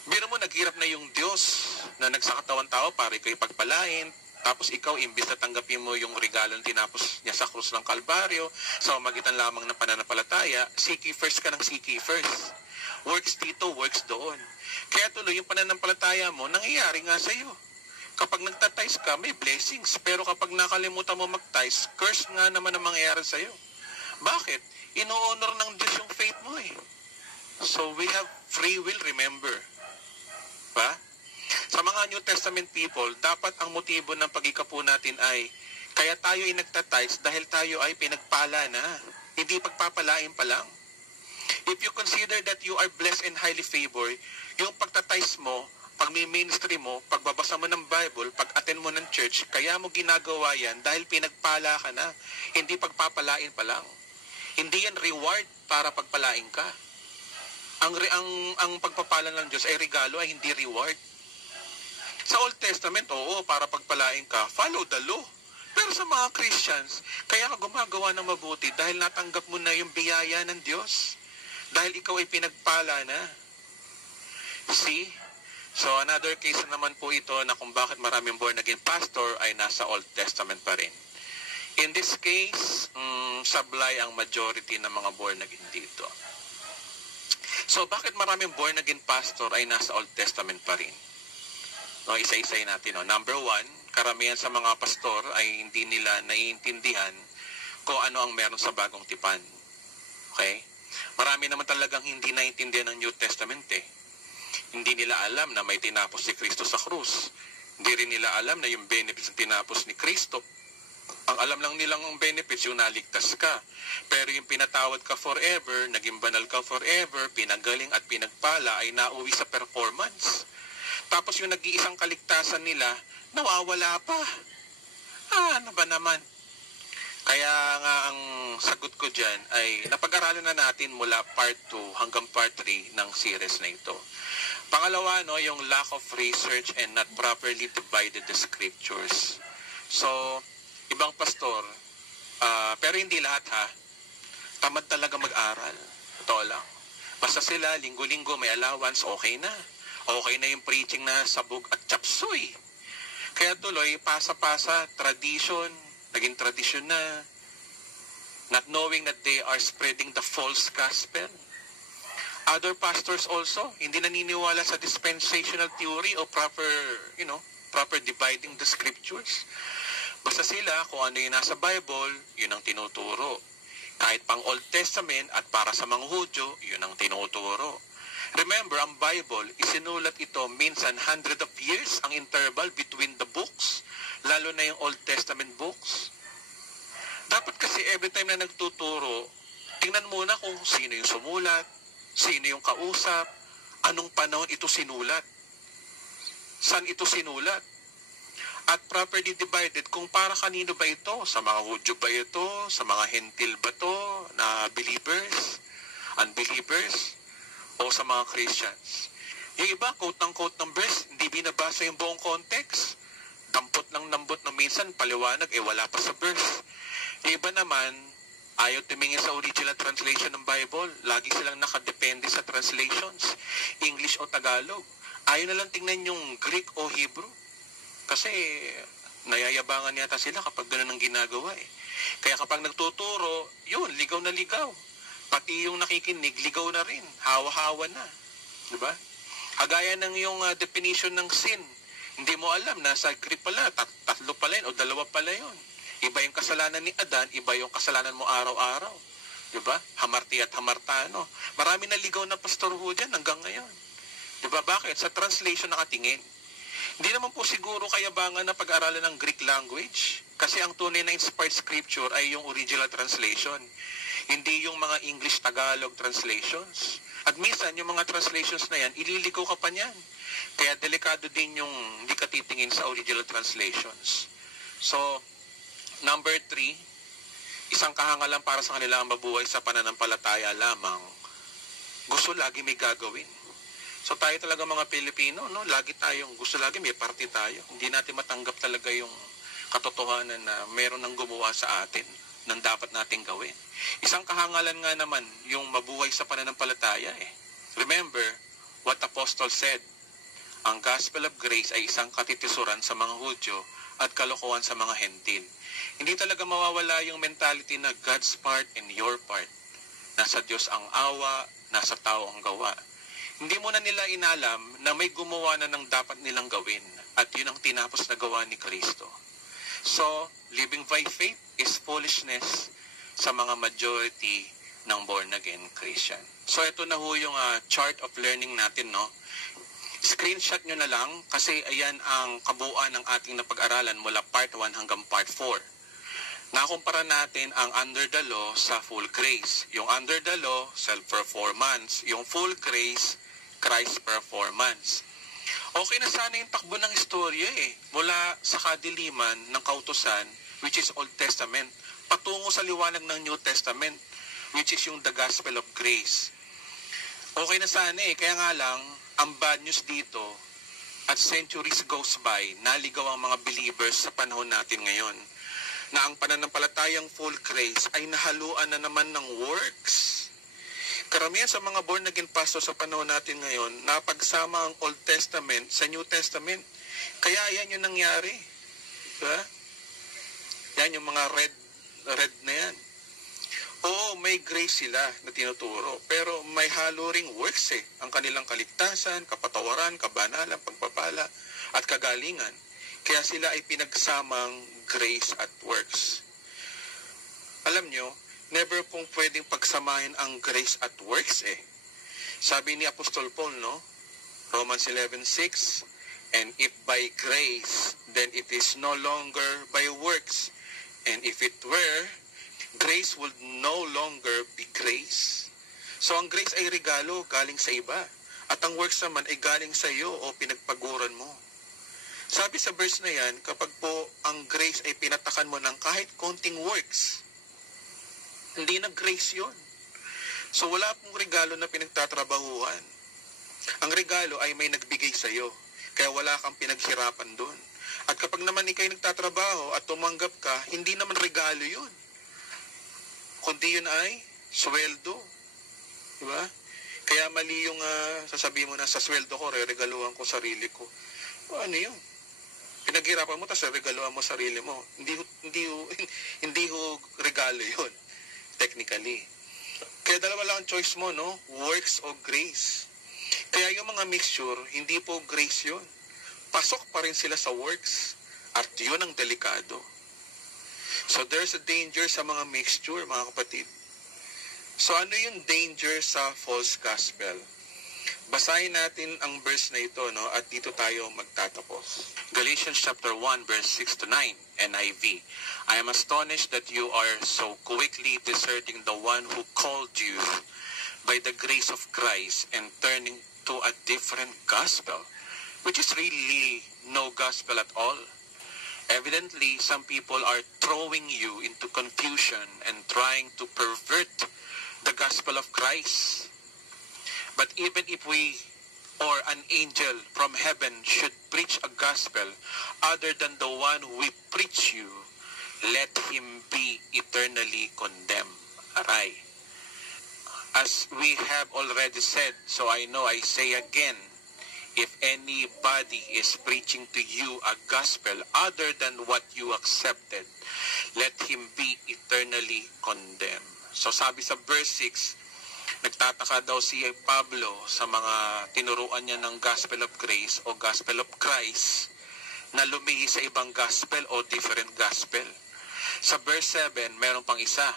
Biro mo, naghirap na yung Diyos na nagsakatawan tao para ikaw ipagpalain, tapos ikaw, imbis na tanggapin mo yung regalo na tinapos niya sa krus ng Kalbaryo, sa magitan lamang ng pananampalataya, seek ye first ka ng seek ye first. Works dito, works doon. Kaya tuloy, yung pananampalataya mo, nangyayari nga sa iyo. Kapag nagtatize ka, may blessings. Pero kapag nakalimutan mo mag-tize, curse nga naman ang mangyayari sa iyo. Bakit? Ino-honor ng Diyos yung faith mo eh. So we have free will, remember. Ba? Sa mga New Testament people, dapat ang motibo ng pag-ikapu natin ay kaya tayo ay nagtatize dahil tayo ay pinagpala na. Hindi pagpapalain pa lang. If you consider that you are blessed and highly favored, yung pagtatize mo pag may ministry mo, pagbabasa mo ng Bible, pag-attend mo ng church, kaya mo ginagawa yan dahil pinagpala ka na, hindi pagpapalain pa lang. Hindi yan reward para pagpalain ka. Ang pagpapala ng Diyos ay regalo, ay hindi reward. Sa Old Testament, oo, para pagpalain ka, follow the law. Pero sa mga Christians, kaya ka gumagawa ng mabuti dahil natanggap mo na yung biyaya ng Diyos. Dahil ikaw ay pinagpala na. See? So another case naman po ito na kung bakit maraming born again pastor ay nasa Old Testament pa rin. In this case, sablay ang majority ng mga born again dito. So bakit maraming born again pastor ay nasa Old Testament pa rin? No, isa-isay natin. No? Number one, karamihan sa mga pastor ay hindi nila naiintindihan kung ano ang meron sa bagong tipan. Okay? Marami naman talagang hindi naiintindihan ng New Testament eh. Hindi nila alam na may tinapos si Kristo sa krus. Hindi rin nila alam na yung benefits na tinapos ni Kristo. Ang alam lang nilang ang benefits yung naligtas ka. Pero yung pinatawad ka forever, naging banal ka forever, pinagaling at pinagpala ay nauwi sa performance. Tapos yung nag-iisang kaligtasan nila, nawawala pa. Ano ba naman? Kaya nga ang sagot ko dyan ay napag-aralan na natin mula part 2 hanggang part 3 ng series na ito. Pangalawa, no, yung lack of research and not properly divided the scriptures. So, ibang pastor, pero hindi lahat ha, tamad talaga mag-aral. Totoo lang. Basta sila, linggo-linggo may allowance, okay na. Okay na yung preaching na sabog at chapsuy. Kaya tuloy, pasa-pasa, tradition, naging tradition na, not knowing that they are spreading the false gospel. Other pastors also, hindi naniniwala sa dispensational theory o proper dividing the scriptures. Basta sila, kung ano yung nasa Bible, yun ang tinuturo. Kahit pang Old Testament at para sa mga Hudyo, yun ang tinuturo. Remember, ang Bible, isinulat ito minsan hundred of years ang interval between the books, lalo na yung Old Testament books. Dapat kasi every time na nagtuturo, tingnan muna kung sino yung sumulat, sino yung kausap, anong panahon ito sinulat, saan ito sinulat, at properly divided kung para kanino ba ito, sa mga Hudyo ba ito, sa mga Hentil ba ito, na believers, unbelievers, o sa mga Christians. Yung iba, quote ng verse, hindi binabasa yung buong context. Dampot lang nambot na minsan, paliwanag, wala pa sa verse. Yung iba naman, ayaw tumingin sa original translation ng Bible. Lagi silang nakadepende sa translations, English o Tagalog. Ayaw na lang tingnan yung Greek o Hebrew. Kasi nayayabangan yata sila kapag gano'n ang ginagawa eh. Kaya kapag nagtuturo, yun, ligaw na ligaw. Pati yung nakikinig, ligaw na rin. Hawa-hawa na. Diba? Kagaya ng yung definition ng sin. Hindi mo alam na sa Greek pala, tatlo pala yun o dalawa pala yun. Iba yung kasalanan ni Adan, iba yung kasalanan mo araw-araw. Diba? Hamarti at hamartano. Marami na ligaw na pastor ho dyan hanggang ngayon. Diba? Bakit? Sa translation nakatingin. Hindi naman po siguro kayabangan na pag-aralan ng Greek language. Kasi ang tunay na inspired scripture ay yung original translation. Hindi yung mga English Tagalog translations. At minsan, yung mga translations na yan, ililigaw ka pa niyan. Kaya delikado din yung hindi ka titingin sa original translations. So, number 3, isang kahangalan para sa kanila ang mabuhay sa pananampalataya lamang. Gusto lagi may gagawin. So tayo talaga mga Pilipino, no? Gusto lagi may party tayo. Hindi natin matanggap talaga yung katotohanan na meron nang gumawa sa atin ng dapat nating gawin. Isang kahangalan nga naman yung mabuhay sa pananampalataya eh. Remember what Apostle said, ang gospel of grace ay isang katitisuran sa mga Hudyo at kalokohan sa mga Hentil. Hindi talaga mawawala yung mentality na God's part and your part. Nasa Diyos ang awa, nasa tao ang gawa. Hindi mo na nila inalam na may gumawa na ng dapat nilang gawin at yun ang tinapos na gawa ni Kristo. So, living by faith is foolishness sa mga majority ng born-again Christian. So, ito na ho yung chart of learning natin, no? Screenshot nyo na lang kasi ayan ang kabuuan ng ating napag-aralan mula part 1 hanggang part 4. Nakumpara natin ang under the law sa full grace. Yung under the law, self-performance. Yung full grace, Christ performance. Okay na sana yung takbo ng istorya mula sa kadiliman ng kautusan, which is Old Testament, patungo sa liwanag ng New Testament, which is yung the Gospel of Grace. Okay na sana kaya nga lang, ang bad news dito, at centuries goes by, naligaw ang mga believers sa panahon natin ngayon, na ang pananampalatayang full grace ay nahaluan na naman ng works. Karamihan sa mga born again pastor sa panahon natin ngayon, napagsama ang Old Testament sa New Testament. Kaya yan yung nangyari. Diba? Yan yung mga red na yan. Oo, may grace sila na tinuturo, pero may halo ring works ang kanilang kaligtasan, kapatawaran, kabanalan, pagpapala, at kagalingan. Kaya sila ay pinagsamang grace at works. Alam nyo, never pong pwedeng pagsamahin ang grace at works Sabi ni Apostol Paul, no? Romans 11:6, and if by grace, then it is no longer by works. And if it were, grace would no longer be grace. So ang grace ay regalo galing sa iba. At ang works naman ay galing sa iyo o pinagpaguran mo. Sabi sa verse na yan, kapag po ang grace ay pinatakan mo ng kahit konting works, hindi na grace yun. So wala pong regalo na pinagtatrabahuan. Ang regalo ay may nagbigay sa iyo. Kaya wala kang pinaghirapan doon. At kapag naman ikay nagtatrabaho at tumanggap ka, hindi naman regalo yun. Kundi yun ay sweldo. Diba? Kaya mali yung sasabihin mo na sa sweldo ko, re-regaluhan ko sarili ko. O, ano yun? Pinaghirapan mo, tapos regaluhan mo sarili mo. Hindi ho regalo yun. Technically. Kaya dalawa lang ang choice mo, no? Works o grace. Kaya yung mga mixture, hindi po grace yun. Pasok pa rin sila sa works. At yun ang delikado. So there's a danger sa mga mixture, mga kapatid. So ano yung danger sa false gospel? Basahin natin ang verse na ito, no? At dito tayo magtatapos. Galatians chapter 1, verse 6 to 9, NIV. I am astonished that you are so quickly deserting the one who called you by the grace of Christ and turning to a different gospel, which is really no gospel at all. Evidently, some people are throwing you into confusion and trying to pervert the gospel of Christ. But even if we or an angel from heaven should preach a gospel other than the one we preach you, let him be eternally condemned. Aray. As we have already said, so I know I say again, if anybody is preaching to you a gospel other than what you accepted, let him be eternally condemned. So sabi sa verse 6, nagtataka daw si Pablo sa mga tinuruan niya ng gospel of grace o gospel of Christ na lumihi sa ibang gospel o different gospel. Sa verse 7, meron pang isa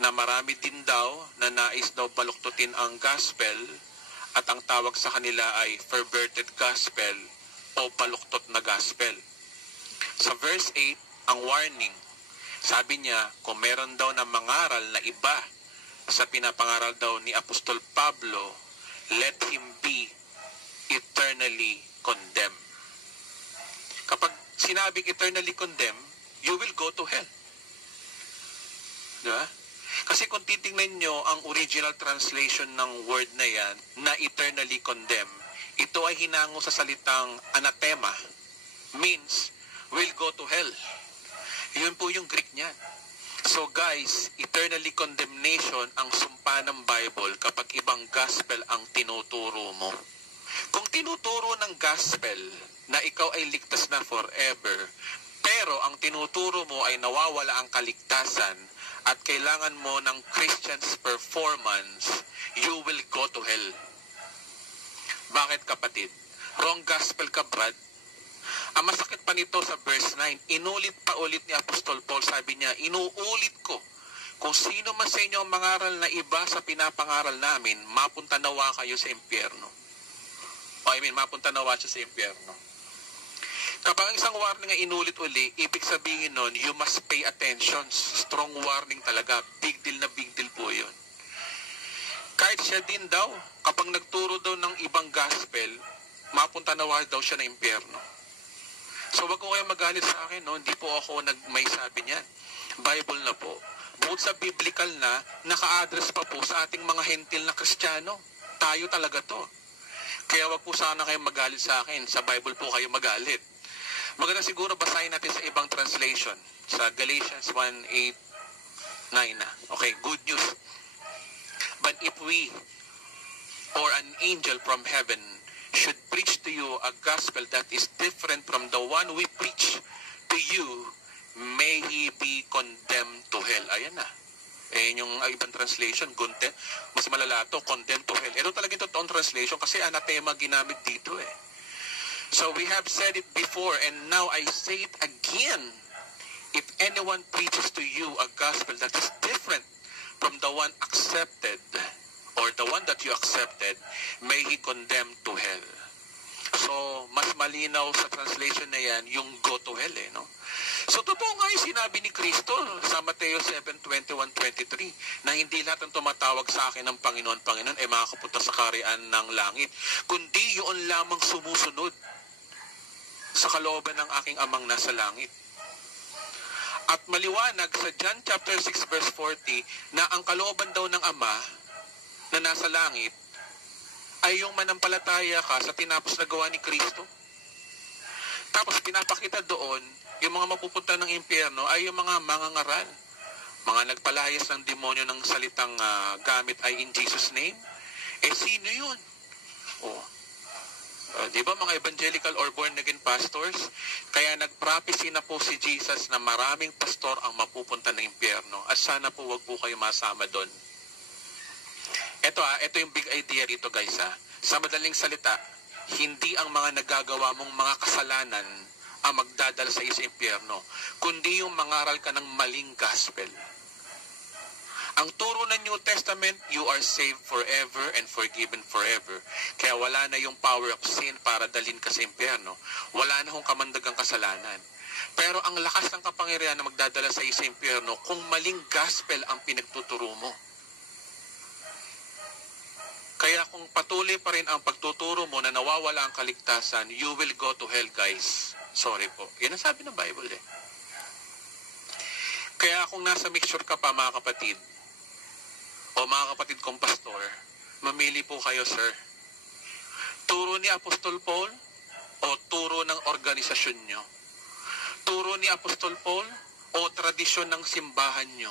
na marami din daw na nais daw baluktutin ang gospel at ang tawag sa kanila ay perverted gospel o baluktot na gospel. Sa verse 8, ang warning, sabi niya, kung meron daw na mangaral na iba sa pinapangaral daw ni Apostol Pablo, let him be eternally condemned. Kapag sinabing eternally condemned, you will go to hell. Diba? Kasi kung titingnan nyo ang original translation ng word na yan, na eternally condemned, ito ay hinango sa salitang anathema, means will go to hell. Yun po yung Greek niyan. So guys, eternally condemnation ang sumpa ng Bible kapag ibang gospel ang tinuturo mo. Kung tinuturo ng gospel na ikaw ay ligtas na forever, pero ang tinuturo mo ay nawawala ang kaligtasan at kailangan mo ng Christian's performance, you will go to hell. Bakit kapatid? Wrong gospel ka, Brad. Ang masakit pa nito sa verse 9, inulit pa ulit ni Apostol Paul, sabi niya, inuulit ko, kung sino man sa inyo ang mangaral na iba sa pinapangaral namin, mapunta nawa kayo sa impyerno. Mapunta nawa siya sa impyerno. Kapag ang isang warning ay inulit uli, ibig sabihin nun, you must pay attention. Strong warning talaga. Big deal na big deal po yun. Kahit siya din daw, kapag nagturo daw ng ibang gospel, mapunta na daw siya ng impyerno. So wag ko kayo magalit sa akin, no? Hindi po ako may sabi niyan. Bible na po. Bukod sa biblical na, naka-address pa po sa ating mga hentil na Kristiyano. Tayo talaga to. Kaya wag po sana kayo magalit sa akin. Sa Bible po kayo magalit. Maganda siguro basahin natin sa ibang translation. Sa Galatians 1:8-9 na. Okay, good news. But if we or an angel from heaven should preach to you a gospel that is different from the one we preach to you, may he be condemned to hell. Ayan na. Yung ibang translation, mas malala to, condemned to hell. Ito talaga yung totoong translation kasi anathema ginamit dito eh. So we have said it before and now I say it again. If anyone preaches to you a gospel that is different from the one accepted or the one that you accepted, may he condemn to hell. So, mas malinaw sa translation na yan, yung go to hell eh, no? So, totoo nga yung sinabi ni Kristo sa Mateo 7:21-23, na hindi lahat ng tumatawag sa akin ng Panginoon, Panginoon, ay makakapunta sa kaharian ng langit, kundi yun lamang sumusunod sa kalooban ng aking amang nasa langit. At maliwanag sa John chapter 6 verse 40 na ang kalooban daw ng Ama na nasa langit ay yung manampalataya ka sa tinapos na gawa ni Kristo. Tapos pinapakita doon, yung mga mapupunta ng impyerno ay yung mga mangangaral, mga nagpalayas ng demonyo ng salitang gamit ay in Jesus' name. Eh sino yun? Di ba mga evangelical or born again pastors? Kaya nagprophecy na po si Jesus na maraming pastor ang mapupunta ng impyerno. At sana po wag po kayo masama doon. Ito yung big idea rito guys ha. Sa madaling salita, hindi ang mga nagagawa mong mga kasalanan ang magdadala sa iyo sa impyerno, kundi yung mangaral ka ng maling gospel. Ang turo ng New Testament, you are saved forever and forgiven forever. Kaya wala na yung power of sin para dalhin ka sa impyerno. Wala na hong kamandagang kasalanan. Pero ang lakas ng kapangyarihan na magdadala sa iyo sa impyerno kung maling gospel ang pinagtuturo mo. Kaya kung patuloy pa rin ang pagtuturo mo na nawawala ang kaligtasan, you will go to hell, guys. Sorry po. Yan ang sabi ng Bible eh. Kaya kung nasa mixture ka pa mga kapatid, o mga kapatid kong pastor, mamili po kayo, sir. Turo ni Apostol Paul o turo ng organisasyon nyo? Turo ni Apostol Paul o tradisyon ng simbahan nyo?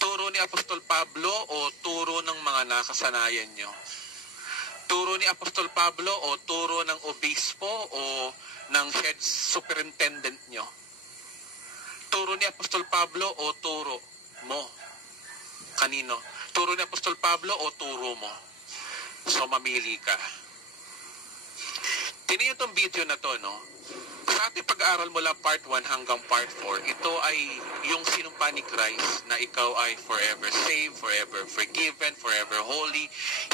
Turo ni Apostol Pablo o turo ng mga nakasanayan nyo? Turo ni Apostol Pablo o turo ng obispo o ng head superintendent nyo? Turo ni Apostol Pablo o turo mo? Kanino? Turo ni Apostol Pablo o turo mo? So, mamili ka. Tingnan niyo itong video na to, no? Sa ating pag-aaral mula part 1 hanggang part 4, ito ay yung sinumpa ni Christ na ikaw ay forever saved, forever forgiven, forever holy,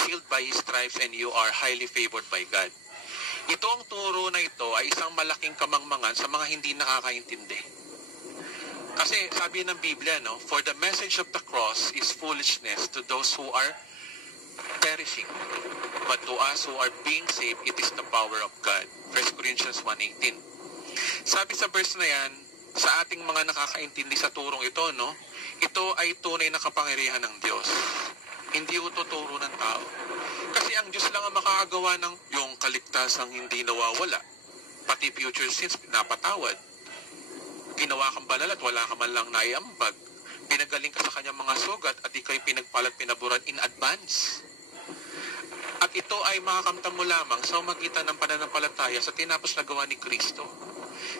healed by His stripes, and you are highly favored by God. Ito ang turo na ito ay isang malaking kamangmangan sa mga hindi nakakaintindi. Kasi sabi ng Biblia, no, for the message of the cross is foolishness to those who are perishing. But to us who are being saved, it is the power of God. 1 Corinthians 1:18. Sabi sa verse na yan, sa ating mga nakakaintindi sa turong ito, no, ito ay tunay na kapangyarihan ng Diyos. Hindi ito turo ng tao. Kasi ang Diyos lang ang makakagawa ng yung kaligtasang hindi nawawala. Pati future sins, napatawad. Ginawa kang banal at wala ka man lang naiambag. Pinagaling ka sa kanyang mga sugat at ikaw'y pinagpalat pinaburan in advance. At ito ay makakamtan mo lamang sa magitan ng pananampalataya sa tinapos na gawa ni Kristo.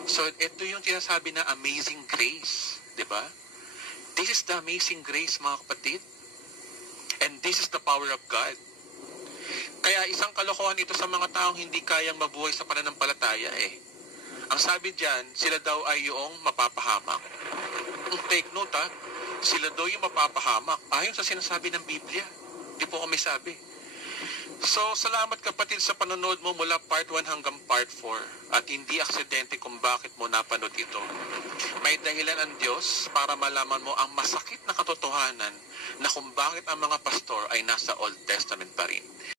So, ito yung tinasabi na amazing grace. Diba? This is the amazing grace, mga kapatid. And this is the power of God. Kaya isang kalokohan ito sa mga taong hindi kayang mabuhay sa pananampalataya eh. Ang sabi diyan, sila daw ay yung mapapahamak. Take note ha, sila daw yung mapapahamak. Ayon sa sinasabi ng Biblia. Di po kami sabi. So, salamat kapatid sa panonood mo mula part 1 hanggang part 4 at hindi aksidente kung bakit mo napanood ito. May dahilan ang Diyos para malaman mo ang masakit na katotohanan na kung bakit ang mga pastor ay nasa Old Testament pa rin.